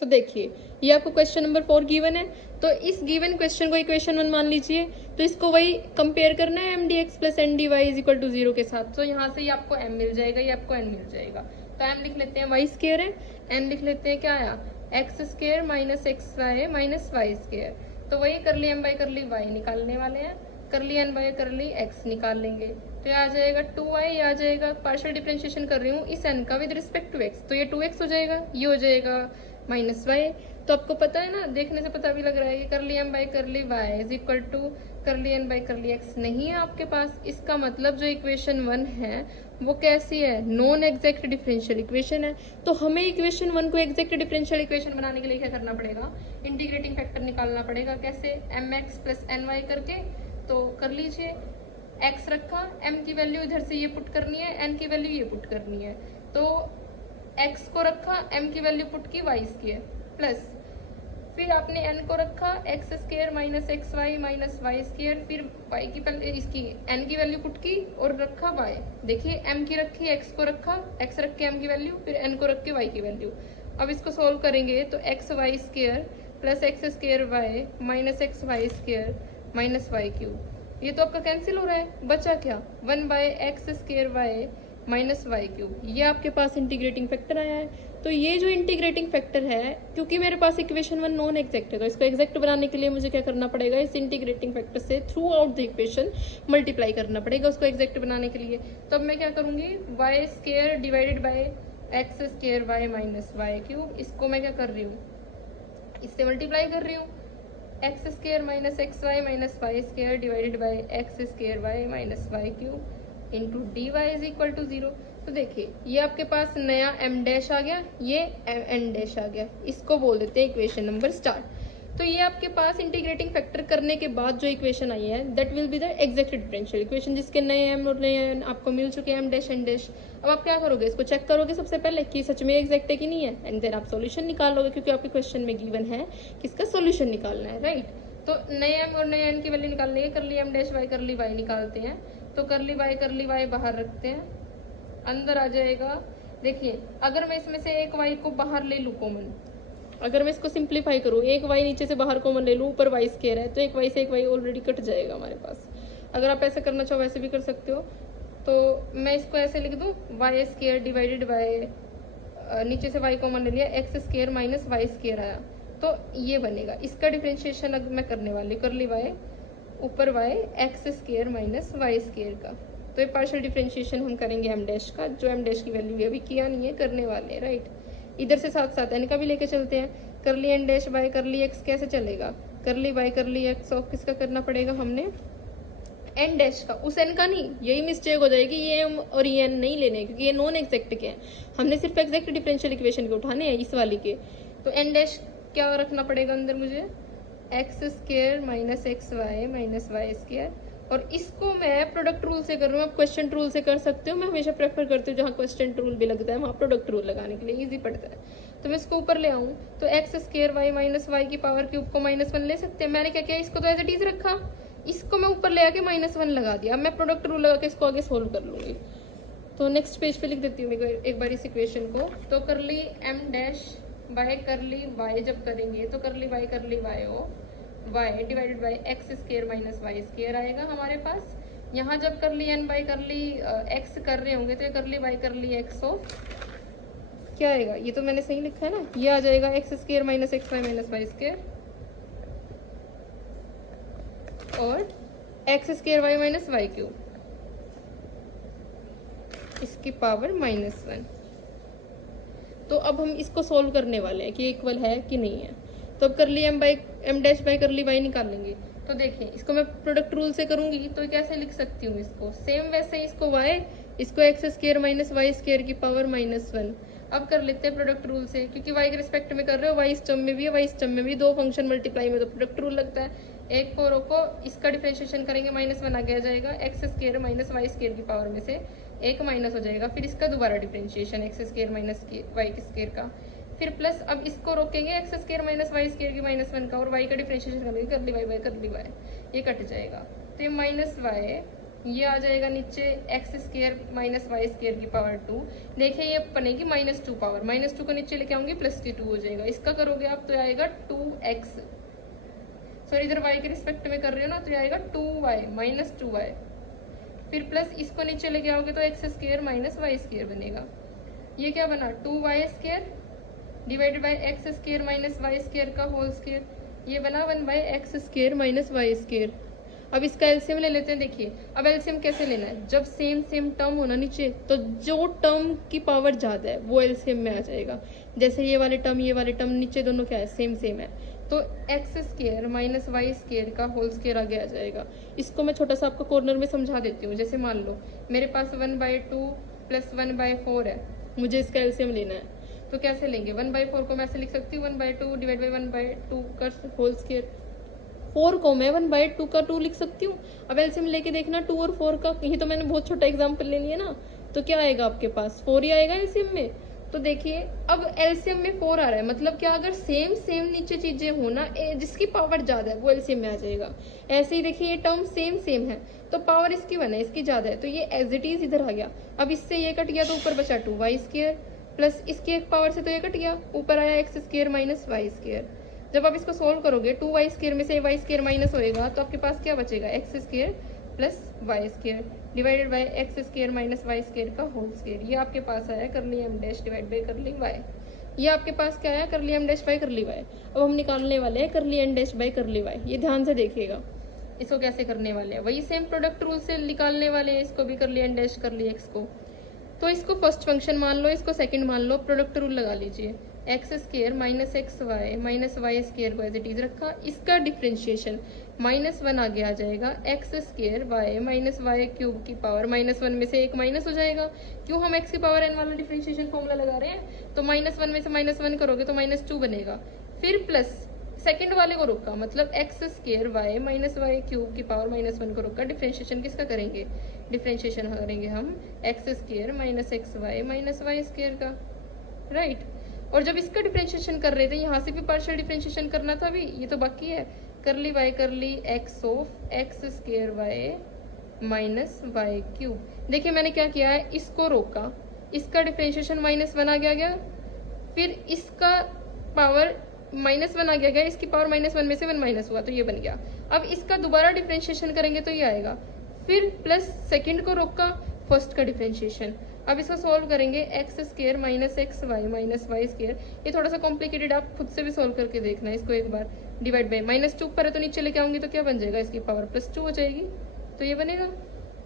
सो देखिए ये आपको क्वेश्चन नंबर 4 गिवन है, तो इस गिवन क्वेश्चन को इक्वेशन 1 मान लीजिए, तो इसको वही कंपेयर करना है m d x plus n d y is equal to 0 के साथ। तो यहाँ से ये आपको m मिल जाएगा, ये आपको n मिल जाएगा। तो m लिख लेते हैं वाई स्केयर है, n लिख लेते हैं क्या आया x square minus x Y minus y square. तो वही कर ली m बाई कर ली y निकालने वाले हैं, कर ली n बाई कर ली x निकाल लेंगे। तो ये आ जाएगा 2y, ये आ जाएगा पार्शियल डिफरेंशिएशन कर रही हूँ इस n का विद रिस्पेक्ट टू x, तो ये 2x हो जाएगा, ये हो जाएगा माइनस वाई। तो आपको पता है ना, देखने से पता भी लग रहा है कि कर ली m बाई कर ली y इज इक्वल टू कर ली n बाई कर ली x नहीं है आपके पास। इसका मतलब जो इक्वेशन 1 है वो कैसी है, नॉन एग्जैक्ट डिफरेंशियल इक्वेशन है। तो हमें इक्वेशन 1 को एग्जैक्ट डिफरेंशियल इक्वेशन बनाने के लिए क्या करना पड़ेगा, इंटीग्रेटिंग फैक्टर निकालना पड़ेगा। कैसे, mx प्लस ny करके। तो कर लीजिए, x रखा, m की वैल्यू इधर से ये पुट करनी है, n की वैल्यू ये पुट करनी है। तो x को रखा, m की वैल्यू पुट की y स्क्वायर प्लस फिर आपने n को रखा x square minus x Y minus Y square, फिर y की इसकी n की वैल्यू पुट की और रखा y। देखिए m की रखी, x को रखा, x रख के m की वैल्यू, फिर n को रख के y की वैल्यू। अब इसको सोल्व करेंगे तो x y square plus x square Y minus x y square minus Y cube. ये तो आपका कैंसिल हो रहा है, बचा क्या 1 by x square Y minus Y cube. ये आपके पास इंटीग्रेटिंग फैक्टर आया है। तो ये जो इंटीग्रेटिंग फैक्टर है, क्योंकि मेरे पास इक्वेशन 1 नॉन एग्जैक्ट है, तो इसको एग्जैक्ट बनाने के लिए मुझे क्या करना पड़ेगा, इस इंटीग्रेटिंग फैक्टर से through out the equation multiply करना पड़ेगा उसको एग्जैक्ट बनाने के लिए। तो अब मैं क्या करूँगी, y square divided by x square Y minus Y cube, इसको मैं क्या कर रही हूँ, इससे मल्टीप्लाई कर रही हूँ। X square minus x Y minus Y square divided by x square Y minus Y cube into d y is equal to 0। तो देखिए ये आपके पास नया m डैश आ गया, ये n डैश आ गया, इसको बोल देते हैं इक्वेशन नंबर स्टार। तो ये आपके पास इंटीग्रेटिंग फैक्टर करने के बाद जो इक्वेशन आई है that will be the exact differential equation, जिसके नए m और नए n आपको मिल चुके हैं m डैश n डैश। अब आप क्या करोगे, इसको चेक करोगे सबसे पहले कि सच में एग्जैक्ट है कि नहीं है, एंड देन आप सॉल्यूशन निकालोगे, क्योंकि आपके क्वेश्चन में गिवन है कि इसका सॉल्यूशन निकालना है, राइट। तो नए m और नए n की वैल्यू निकालने के, कर ली m डैश y कर ली y निकालते हैं। तो कर ली y बाहर रखते हैं, अंदर आ जाएगा। देखिए अगर मैं इसमें से एक y को बाहर ले लूँ कॉमन, अगर मैं इसको सिंप्लीफाई करूँ, एक y नीचे से बाहर कॉमन ले लूँ, ऊपर y स्क्वायर है, तो एक y से एक y ऑलरेडी कट जाएगा हमारे पास। अगर आप ऐसे करना चाहो वैसे भी कर सकते हो। तो मैं इसको ऐसे लिख दूँ, वाई स्क्वायर डिवाइडेड बाय, नीचे से y कॉमन ले लिया, x square minus Y square आया, तो ये बनेगा। इसका डिफ्रेंशिएशन अब मैं करने वाली, कर ली y ऊपर y x square minus Y square का। तो ये पार्शियल डिफरेंशिएशन हम करेंगे m डैश का, जो m डैश की वैल्यू अभी किया नहीं है, करने वाले हैं, राइट। इधर से साथ साथ n का भी लेके चलते हैं, कर ली n डैश बाय कर ली x कैसे चलेगा, कर ली y कर ली x, और किसका करना पड़ेगा हमने n डैश का, उस n का नहीं। यही मिस्टेक हो जाएगी, ये m और ये n नहीं लेने, क्योंकि ये नॉन एग्जैक्ट के हैं, हमने सिर्फ एग्जैक्ट डिफरेंशियल इक्वेशन के उठाने हैं, इस वाली के। तो n डैश क्या रखना पड़ेगा अंदर मुझे, x square minus x Y minus Y square, और इसको मैं प्रोडक्ट रूल से कर रही हूँ, आप क्वेश्चन रूल से कर सकते हो। मैं हमेशा प्रेफर करती हूँ जहाँ क्वेश्चन रूल भी लगता है वहाँ प्रोडक्ट रूल लगाने के लिए इजी पड़ता है। तो मैं इसको ऊपर ले आऊँ, तो x square Y minus y की पावर क्यूब को -1 ले सकते हैं। मैंने क्या किया, इसको तो एज इट इज रखा, इसको मैं ऊपर ले आके -1 लगा दिया। अब मैं प्रोडक्ट रूल लगा के इसको आगे सोल्व कर लूँगी। तो नेक्स्ट पेज पे लिख देती हूँ एक बार इस इक्वेशन को। तो कर ली m डैश बाय कर ली y, जब करेंगे तो कर ली y कर ली y ओ y divided by x square minus Y square आएगा हमारे पास। यहाँ जब कर ली n बाई कर ली x कर रहे होंगे, तो ये कर ली y कर ली x हो, क्या आएगा, ये तो मैंने सही लिखा है ना, ये आ जाएगा x square minus x Y minus Y square और X square Y minus Y cube, इसकी पावर -1। तो अब हम इसको सोल्व करने वाले हैं कि इक्वल है कि नहीं है। तो अब कर ली m डैश बाई कर ली y निकालेंगे। तो देखिए इसको मैं प्रोडक्ट रूल से करूंगी, तो कैसे लिख सकती हूँ इसको, सेम वैसे इसको y, इसको x square minus Y square की पावर -1। अब कर लेते हैं प्रोडक्ट रूल से, क्योंकि y के रिस्पेक्ट में कर रहे हो, y इस टर्म में भी है, y इस टर्म में भी, दो फंक्शन मल्टीप्लाई में तो प्रोडक्ट रूल लगता है। एक को रोको, इसका डिफरेंशिएशन करेंगे, -1 आगे आ जाएगा, x square minus Y square की पावर में से एक माइनस हो जाएगा, फिर इसका दोबारा differentiation x square minus Y square का, फिर प्लस, अब इसको रोकेंगे x square minus Y square की -1 का, और वाई का डिफरेंशिएशन करेंगे, कर ली वाई कर ली वाई, ये कट जाएगा। तो ये -y ये आ जाएगा नीचे x square minus y square की पावर 2। देखिए ये बनेगी -2 पावर, -2 को नीचे लेके आऊंगी +2 हो जाएगा। इसका करोगे आप तो आएगा 2x, सॉरी इधर y के रिस्पेक्ट में कर रहे हो ना, तो ये आएगा 2y -2y। फिर प्लस इसको नीचे लेके आओगे तो x square minus y square बनेगा। ये क्या बना 2y square divided by x square minus y square का होल स्क्र। ये बना 1/x square minus y square. अब इसका एलसीएम ले लेते हैं। देखिए अब एलसीएम कैसे लेना है, जब सेम टर्म होना नीचे तो जो टर्म की पावर ज़्यादा है वो एलसीएम में आ जाएगा। जैसे ये वाले टर्म नीचे दोनों क्या है, सेम है, तो x square minus y square का होल स्क्र आगे आ जाएगा। इसको मैं छोटा सा आपको कॉर्नर में समझा देती हूँ। जैसे मान लो मेरे पास 1/2 + 1/4 है, मुझे इसका एलसीएम लेना है, तो कैसे लेंगे 1/4 को मैं ऐसे लिख सकती हूँ 1/2 डिवाइड बाई 1/2 का होल स्क्र। 4 को मैं 1/2 का 2 लिख सकती हूँ। अब एलसीएम लेके देखना 2 और 4 का, ये तो मैंने बहुत छोटा एग्जांपल ले लिया ना, तो क्या आएगा आपके पास 4 ही आएगा एलसीएम में। तो देखिए अब एलसीएम में 4 आ रहा है, मतलब क्या अगर सेम नीचे चीजें हो ना, जिसकी पावर ज्यादा है वो एलसीएम में आ जाएगा। ऐसे ही देखिए ये टर्म सेम है तो पावर इसकी 1 है, इसकी ज्यादा है, तो ये एज इट इज इधर आ गया। अब इससे ये कट गया तो ऊपर बचा 2y स्क्र प्लस इसकी एक पावर से तो ये कट गया, ऊपर आया x square minus y square. जब आप इसको सोल्व करोगे 2y स्क्र में से y स्क्र माइनस होएगा तो आपके पास क्या बचेगा x square plus y square divided by x square minus y square का होल स्क्र। ये आपके पास आया curly m dash divide by curly y. ये आपके पास क्या आया curly m dash by curly y. अब हम निकालने वाले हैं curly n dash by curly y. ये ध्यान से देखिएगा इसको कैसे करने वाले हैं, वही सेम प्रोडक्ट रूल से निकालने वाले हैं इसको भी, करली एन डैश करली एक्स को। तो इसको फर्स्ट फंक्शन मान लो, इसको सेकंड मान लो, प्रोडक्ट रूल लगा लीजिए। X square minus x Y minus y square को एज इट इज रखा, इसका डिफ्रेंशिएशन -1 आगे आ जाएगा, x square y minus Y cube की पावर -1 में से एक माइनस हो जाएगा। क्यों हम एक्स की पावर n वाला डिफ्रेंशिएशन फॉर्मूला लगा रहे हैं, तो -1 में से -1 करोगे तो -2 बनेगा। फिर प्लस सेकंड वाले को रोका, मतलब x square y minus Y cube की पावर -1 को रोका। डिफ्रेंशिएशन किसका करेंगे, डिफ्रेंशिएशन करेंगे हम x square minus x Y minus y square का, राइट। और जब इसका डिफ्रेंशिएशन कर रहे थे यहाँ से भी पार्शियल डिफ्रेंशिएशन करना था, अभी ये तो बाकी है। Curly y curly x of x square y minus Y cube. देखिए मैंने क्या किया है, इसको रोका, इसका डिफ्रेंशिएशन -1 आ गया, फिर इसका पावर -1 आ गया, इसकी पावर -1 में से 1 माइनस हुआ तो ये बन गया। अब इसका दोबारा डिफ्रेंशिएशन करेंगे तो ये आएगा, फिर प्लस सेकंड को रोका, फर्स्ट का डिफ्रेंशिएशन। अब इसको सॉल्व करेंगे x square minus x Y minus y square. ये थोड़ा सा कॉम्प्लिकेटेड, आप खुद से भी सॉल्व करके देखना इसको एक बार। डिवाइड बाई -2 पर है तो नीचे लेके आऊंगी तो क्या बन जाएगा, इसकी पावर +2 हो जाएगी, तो ये बनेगा।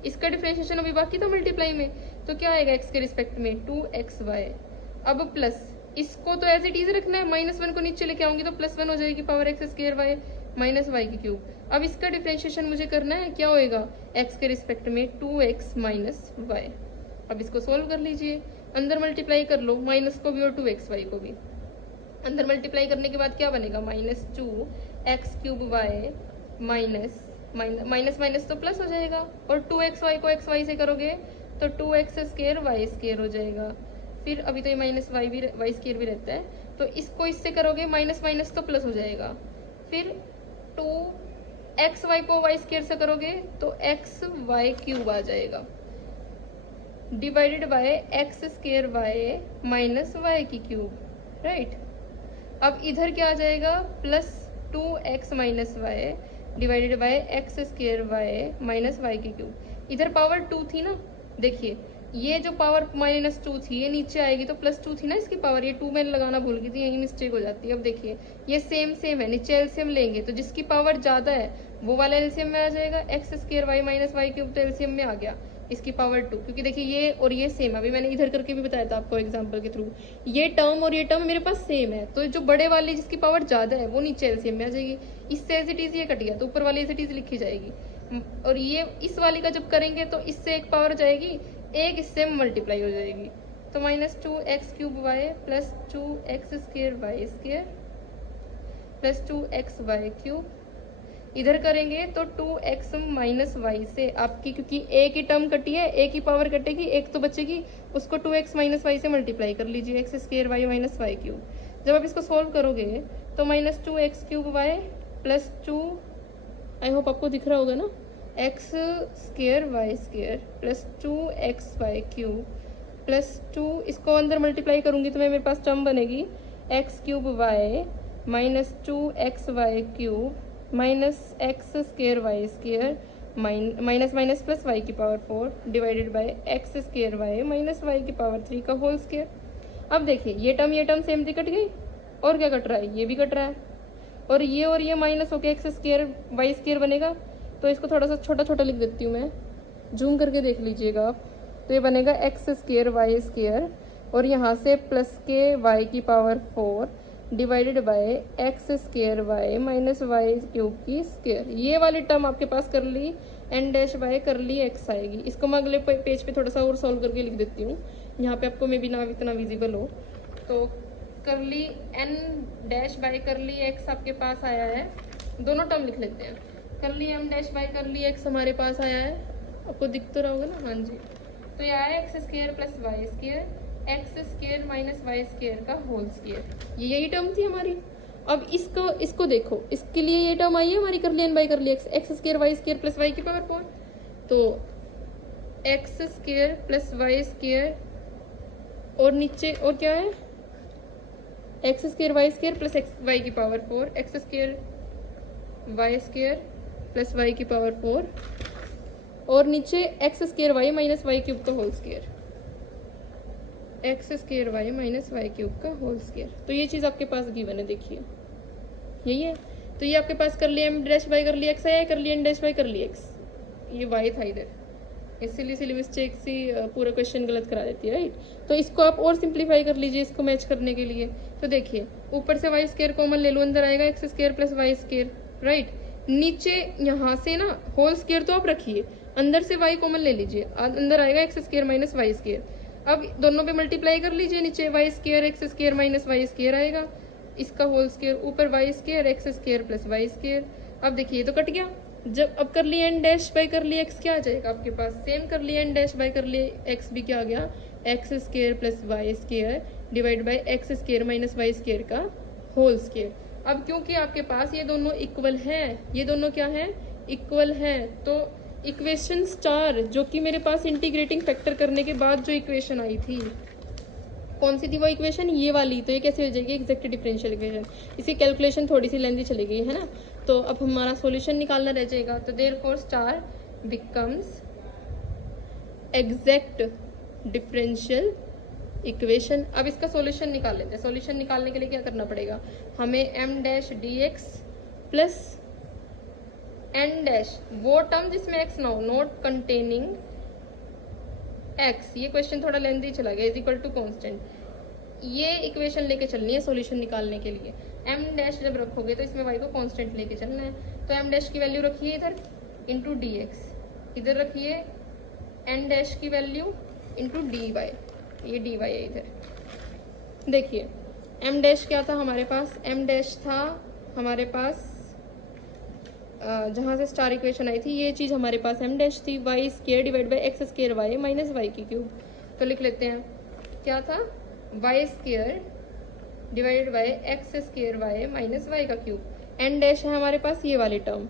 इसका डिफ्रेंशिएशन अभी बाकी था मल्टीप्लाई में, तो क्या आएगा एक्स के रिस्पेक्ट में 2xy। अब प्लस इसको तो एज इट इज रखना है, -1 को नीचे लेके आऊंगी तो +1 हो जाएगी power x square y minus y की क्यूब। अब इसका डिफ्रेंशिएशन मुझे करना है, क्या होएगा एक्स के रिस्पेक्ट में 2x माइनस वाई। अब इसको सोल्व कर लीजिए, अंदर मल्टीप्लाई कर लो, माइनस को भी और 2xy को भी। अंदर मल्टीप्लाई करने के बाद क्या बनेगा -2x³ वाई माइनस माइनस तो प्लस हो जाएगा, और 2xy को xy से करोगे तो 2x स्क्र वाई स्क्र हो जाएगा। फिर अभी तो ये -y भी वाई स्क्र भी रहता है, तो इसको इससे करोगे माइनस माइनस तो प्लस हो जाएगा। फिर 2xy को वाई स्क्र से करोगे तो xy³ आ जाएगा divided by x square y minus y की क्यूब, राइट। अब इधर क्या आ जाएगा +2x minus y divided by x square y minus y की क्यूब। इधर पावर 2 थी ना, देखिए ये जो पावर -2 थी ये नीचे आएगी तो +2 थी ना इसकी पावर, ये 2 मैंने लगाना भूल गई थी, यही मिस्टेक हो जाती है। अब देखिए ये सेम है, नीचे एलसीएम लेंगे तो जिसकी पावर ज़्यादा है वो वाला एलसीएम में आ जाएगा, x square y minus Y cube तो एलसीएम में आ गया, इसकी पावर 2, क्योंकि देखिए ये और ये सेम, अभी मैंने इधर करके भी बताया था आपको एग्जांपल के थ्रू, ये टर्म और ये टर्म मेरे पास सेम है, तो जो बड़े वाले जिसकी पावर ज़्यादा है वो नीचे एलसीएम में आ जाएगी। इससे एज इट इज ये कट गया तो ऊपर वाली एज इट इज लिखी जाएगी, और ये इस वाली का जब करेंगे तो इससे एक पावर जाएगी, एक इससे मल्टीप्लाई हो जाएगी, तो -2x³ y plus 2x square y square plus 2xy cube. इधर करेंगे तो 2x माइनस वाई से आपकी, क्योंकि एक ही टर्म कटी है, एक ही पावर कटेगी, एक तो बचेगी, उसको 2x माइनस वाई से मल्टीप्लाई कर लीजिए, x square y minus Y cube. जब आप इसको सोल्व करोगे तो -2x³ y plus 2, I hope आपको दिख रहा होगा ना, x square y square plus 2xy³ plus 2, इसको अंदर मल्टीप्लाई करूँगी तो मेरे पास टर्म बनेगी x³ minus 2xy³ minus x square y square minus minus plus y की power 4 divided by x square y minus y की पावर 3 का होल स्केयर। अब देखिए ये टर्म सेम थी, कट गई, और क्या कट रहा है, ये भी कट रहा है, और ये माइनस होके एक्स स्केयर वाई स्केयर बनेगा। तो इसको थोड़ा सा छोटा छोटा लिख देती हूँ मैं, जूम करके देख लीजिएगा आप। तो ये बनेगा एक्स स्केयर वाई स्केयर और यहाँ से प्लस के वाई की power 4 divided by x square y minus Y cube की स्केयर। ये वाली टर्म आपके पास कर ली एन डैश बाय कर ली एक्स आएगी। इसको मैं अगले पेज पे थोड़ा सा और सॉल्व करके लिख देती हूँ, यहाँ पे आपको मे भी ना इतना विजिबल हो। तो कर ली एन डैश बाय कर ली एक्स आपके पास आया है, दोनों टर्म लिख लेते हैं। कर ली एम डैश बाय कर ली एक्स हमारे पास आया है, आपको दिख तो रहा होगा ना, हाँ जी। तो ये आया x square plus y square x square minus y square का होल स्केयर, ये यही टर्म थी हमारी। अब इसको देखो, इसके लिए ये टर्म आई है हमारी, कर ली एन बाई कर ली x square y square plus y की पावर 4, तो x square plus y square और नीचे और क्या है x square y square plus x y की power 4 x square y square plus y की पावर 4 और नीचे x square y minus Y cube का whole square, x square y minus Y cube का होल स्केयर। तो ये चीज़ आपके पास given है, देखिए यही है। तो ये आपके पास कर लिया एम डैश बाई कर लिया एक्स आया, कर लिया एन डैश बाई कर लिया एक्स, ये वाई था इधर, इसीलिए मिस्टेक से पूरा क्वेश्चन गलत करा देती है, राइट। तो इसको आप और सिंप्लीफाई कर लीजिए इसको मैच करने के लिए। तो देखिए ऊपर से वाई स्केयर कॉमन ले लो, अंदर आएगा x square plus y square, right. नीचे यहाँ से ना होल स्केयर तो आप रखिए, अंदर से वाई कॉमन ले लीजिए, अंदर आएगा x square minus y square. अब दोनों पे मल्टीप्लाई कर लीजिए, नीचे y square x square minus y square आएगा, इसका होल स्केयर, ऊपर y square x square plus y square. अब देखिए ये तो कट गया, जब अब कर लिया एन डैश बाई कर लिया एक्स क्या आ जाएगा आपके पास, सेम कर लिया एन डैश बाई कर लिया एक्स भी क्या आ गया, x square plus y square divide by x square minus y square का होल स्केयर। अब क्योंकि आपके पास ये दोनों इक्वल हैं, ये दोनों क्या है इक्वल है, तो इक्वेशन स्टार जो कि मेरे पास इंटीग्रेटिंग फैक्टर करने के बाद जो इक्वेशन आई थी, कौन सी थी वो इक्वेशन, ये वाली। तो ये कैसे हो जाएगी एग्जैक्ट डिफरेंशियल इक्वेशन। इसकी कैलकुलेशन थोड़ी सी लेंदी चली गई है ना, तो अब हमारा सॉल्यूशन निकालना रह जाएगा। तो therefore star becomes exact differential equation. अब इसका सॉल्यूशन निकाल लेते हैं। सॉल्यूशन निकालने के लिए क्या करना पड़ेगा, हमें m dash d x plus n dash, वो टर्म जिसमें एक्स ना हो, नॉट कंटेनिंग एक्स, ये क्वेश्चन थोड़ा लेंथी चला गया, इज इक्वल टू कॉन्स्टेंट, ये इक्वेशन लेके चलनी है सॉल्यूशन निकालने के लिए। एम डैश जब रखोगे तो इसमें वाई को कांस्टेंट लेके चलना है, तो एम डैश की वैल्यू रखिए इधर इंटू डी एक्स, इधर रखिए एन डैश की वैल्यू इंटू डी वाई, ये डी वाई है इधर। देखिए एम डैश क्या था हमारे पास, एम डैश था हमारे पास जहाँ से स्टार इक्वेशन आई थी, ये चीज़ हमारे पास एम डैश थी, y square divide by x square y minus y की क्यूब। तो लिख लेते हैं क्या था, y square divided by x square y minus y का क्यूब। एन डैश है हमारे पास ये वाली टर्म,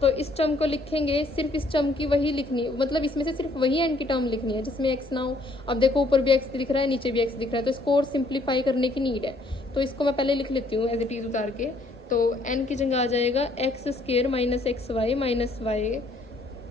तो इस टर्म को लिखेंगे, सिर्फ इस टर्म की वही लिखनी, मतलब इसमें से सिर्फ वही एन की टर्म लिखनी है जिसमें एक्स ना हो। अब देखो ऊपर भी एक्स दिख रहा है, नीचे भी एक्स दिख रहा है, तो इसको और सिंप्लीफाई करने की नीड है। तो इसको मैं पहले लिख लेती हूँ एज इट इज़ उतार के। तो एन की जगह आ जाएगा x square minus x Y minus y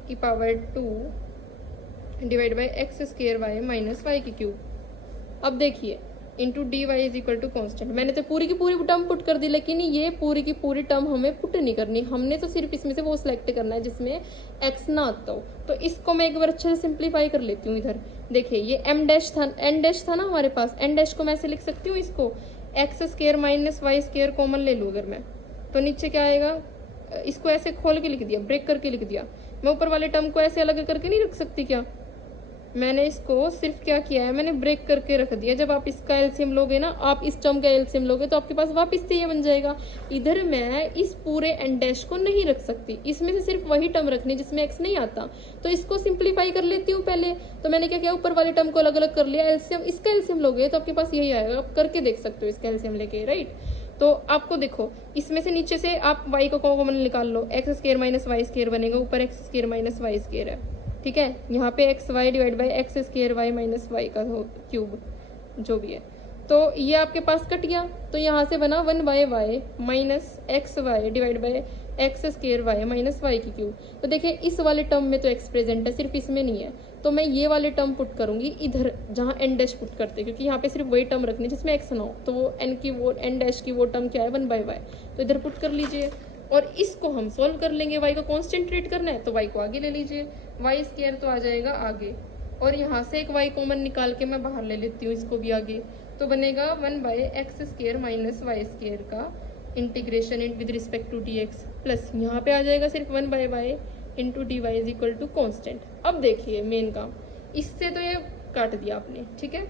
की power 2 divide by x square y minus y की क्यूब। अब देखिए into d y is equal to constant, मैंने तो पूरी की पूरी टर्म पुट कर दी, लेकिन ये पूरी की पूरी टर्म हमें पुट नहीं करनी, हमने तो सिर्फ इसमें से वो सिलेक्ट करना है जिसमें एक्स ना आता हो। तो इसको मैं एक बार अच्छे से सिंप्लीफाई कर लेती हूँ। इधर देखिए ये एम डैश था, एन डैश था ना हमारे पास, एन डैश को मैं ऐसे लिख सकती हूँ, इसको x square minus y square common ले लूँ अगर मैं, तो नीचे क्या आएगा, इसको ऐसे खोल के लिख दिया, ब्रेक करके लिख दिया। मैं ऊपर वाले टर्म को ऐसे अलग करके नहीं रख सकती क्या, मैंने इसको सिर्फ क्या किया है, मैंने ब्रेक करके रख दिया। जब आप इसका एलसीएम लोगे ना, आप इस टर्म का एलसीएम लोगे तो आपके पास वापस से ये बन जाएगा। इधर मैं इस पूरे एन डैश को नहीं रख सकती, इसमें से सिर्फ वही टर्म रखनी जिसमें एक्स नहीं आता। तो इसको सिंप्लीफाई कर लेती हूँ पहले। तो मैंने क्या किया, ऊपर वाले टर्म को अलग अलग कर लिया, एलसीएम, इसका एलसीएम लोगे तो आपके पास यही आएगा, आप करके देख सकते हो इसका एलसीएम लेके, राइट। तो आपको देखो इसमें से नीचे से आप y को कॉमन निकाल लो, x square minus Y square बनेगा, ऊपर x square minus Y square है, ठीक है। यहाँ पे x y divide by x square Y minus y का क्यूब जो भी है, तो ये आपके पास कट गया। तो यहाँ से बना 1/y minus x y divide by x square Y minus y की क्यूब। तो देखिए इस वाले टर्म में तो एक्स प्रेजेंट है, सिर्फ इसमें नहीं है, तो मैं ये वाले टर्म पुट करूंगी इधर जहाँ एन डैश पुट करते, क्योंकि यहाँ पे सिर्फ वही टर्म रखनी जिसमें एक्स ना हो, तो वो एन की वो एन डैश की वो टर्म क्या है 1/y, तो इधर पुट कर लीजिए। और इसको हम सॉल्व कर लेंगे, y को कॉन्सेंट्रेट करना है तो y को आगे ले लीजिए, वाई स्क्वायर तो आ जाएगा आगे, और यहाँ से एक y कॉमन निकाल के मैं बाहर ले लेती हूँ इसको भी आगे, तो बनेगा 1/x square minus Y square का integration with respect to d x, plus यहाँ पे आ जाएगा सिर्फ 1/y into d y is equal to constant. अब देखिए मेन काम, इससे तो ये काट दिया आपने, ठीक है।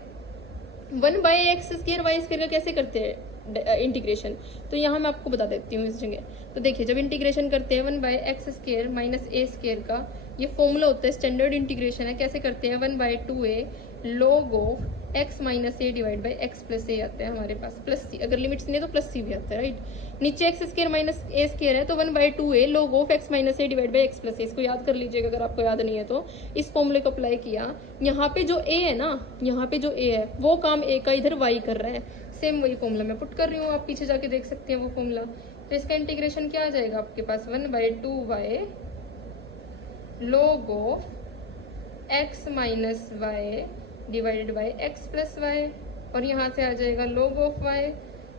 1/x स्क्वायर वाई स्क्वायर का कैसे करते हैं इंटीग्रेशन, तो यहाँ मैं आपको बता देती हूँ इस जगह। तो देखिए जब इंटीग्रेशन करते हैं 1/x square minus a square का, ये फॉर्मूला होता है, स्टैंडर्ड इंटीग्रेशन है, कैसे करते हैं 1/2a log of x minus a divide by x plus a आता है हमारे पास, प्लस सी, अगर लिमिट्स नहीं तो प्लस सी भी आता है, राइट। नीचे x square minus a square है, तो 1/2a log of x minus a divide by x plus a, इसको याद कर लीजिएगा अगर आपको याद नहीं है तो। इस फॉर्मूले को अप्लाई किया, यहाँ पे जो a है ना, यहाँ पे जो a है वो काम a का इधर y कर रहा है, सेम वही फॉर्मूला मैं पुट कर रही हूँ, आप पीछे जाके देख सकते हैं वो फॉर्मूला। तो इसका इंटीग्रेशन क्या आ जाएगा आपके पास 1/2y log of x minus y divided by x plus y, और यहाँ से आ जाएगा log of y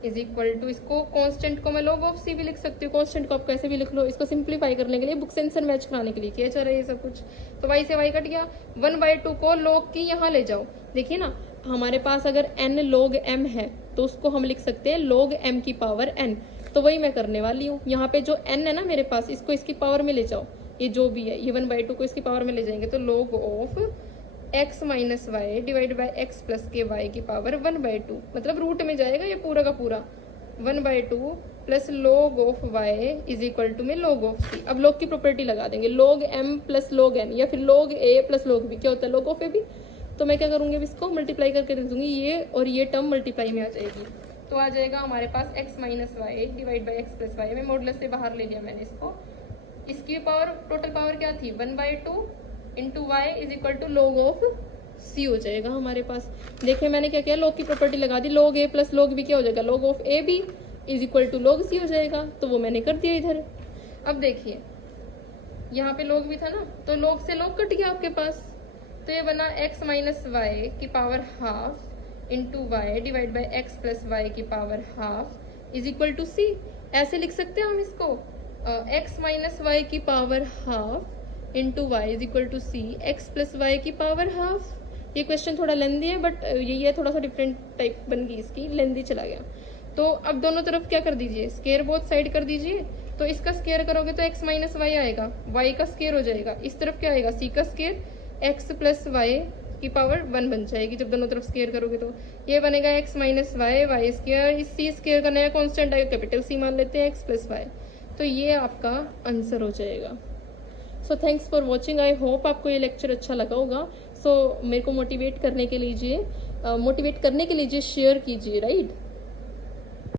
is equal to, इसको कांस्टेंट को मैं log ऑफ c भी लिख सकती हूँ, कांस्टेंट को आप कैसे भी लिख लो, इसको सिंप्लीफाई करने के लिए बुक सेंसर मैच कराने के लिए किया जा रहा है ये सब कुछ। तो y से y कट गया, 1/2 को log की यहाँ ले जाओ, देखिए ना हमारे पास अगर n log m है तो उसको हम लिख सकते हैं log m की पावर n, तो वही मैं करने वाली हूँ। यहाँ पे जो n है ना मेरे पास, इसको इसकी पावर में ले जाओ, ये जो भी है ये 1/2 को इसकी पावर में ले जाएंगे, तो log of x minus y divide by x plus के वाई की पावर 1/2, मतलब रूट में जाएगा ये पूरा का पूरा 1/2 plus log of y is equal to में log ऑफ c। अब log की प्रॉपर्टी लगा देंगे, log m plus log n, या फिर log a plus log b, क्या होता है log ऑफ a भी। तो मैं क्या करूँगी, इसको मल्टीप्लाई करके रख दूंगी, ये और ये टर्म मल्टीप्लाई में आ जाएगी, तो आ जाएगा हमारे पास x minus y divide by x plus y में मॉडुलस से बाहर ले लिया मैंने इसको, इसकी पावर टोटल पावर क्या थी 1/2 into y is equal to log of c हो जाएगा हमारे पास। देखिए मैंने क्या किया, log की प्रॉपर्टी लगा दी, log a plus log b क्या हो जाएगा log of a b is equal to log c हो जाएगा, तो वो मैंने कर दिया इधर। अब देखिए यहाँ पे log भी था ना, तो log से log कट गया आपके पास, तो ये बना x माइनस वाई की power half into y divide by x plus y की power half is equal to c। ऐसे लिख सकते हैं हम इसको, x माइनस वाई की power half into y is equal to c, x plus y की पावर हाफ। ये क्वेश्चन थोड़ा लेंदी है बट ये थोड़ा सा डिफरेंट टाइप बन गई इसकी, लेंदी चला गया। तो अब दोनों तरफ क्या कर दीजिए, स्केयर बोथ साइड कर दीजिए, तो इसका स्केयर करोगे तो x माइनस वाई आएगा, y का स्केयर हो जाएगा, इस तरफ क्या आएगा c का स्केयर, x प्लस वाई की पावर 1 बन जाएगी जब दोनों तरफ स्केयर करोगे, तो ये बनेगा x minus y y square, इस c स्केयर का नया कॉन्स्टेंट आएगा कैपिटल C मान लेते हैं x प्लस वाई, तो ये आपका आंसर हो जाएगा। So thanks for watching, I hope आपको ये लेक्चर अच्छा लगा होगा। सो मेरे को मोटिवेट करने के लिए शेयर कीजिए, राइट।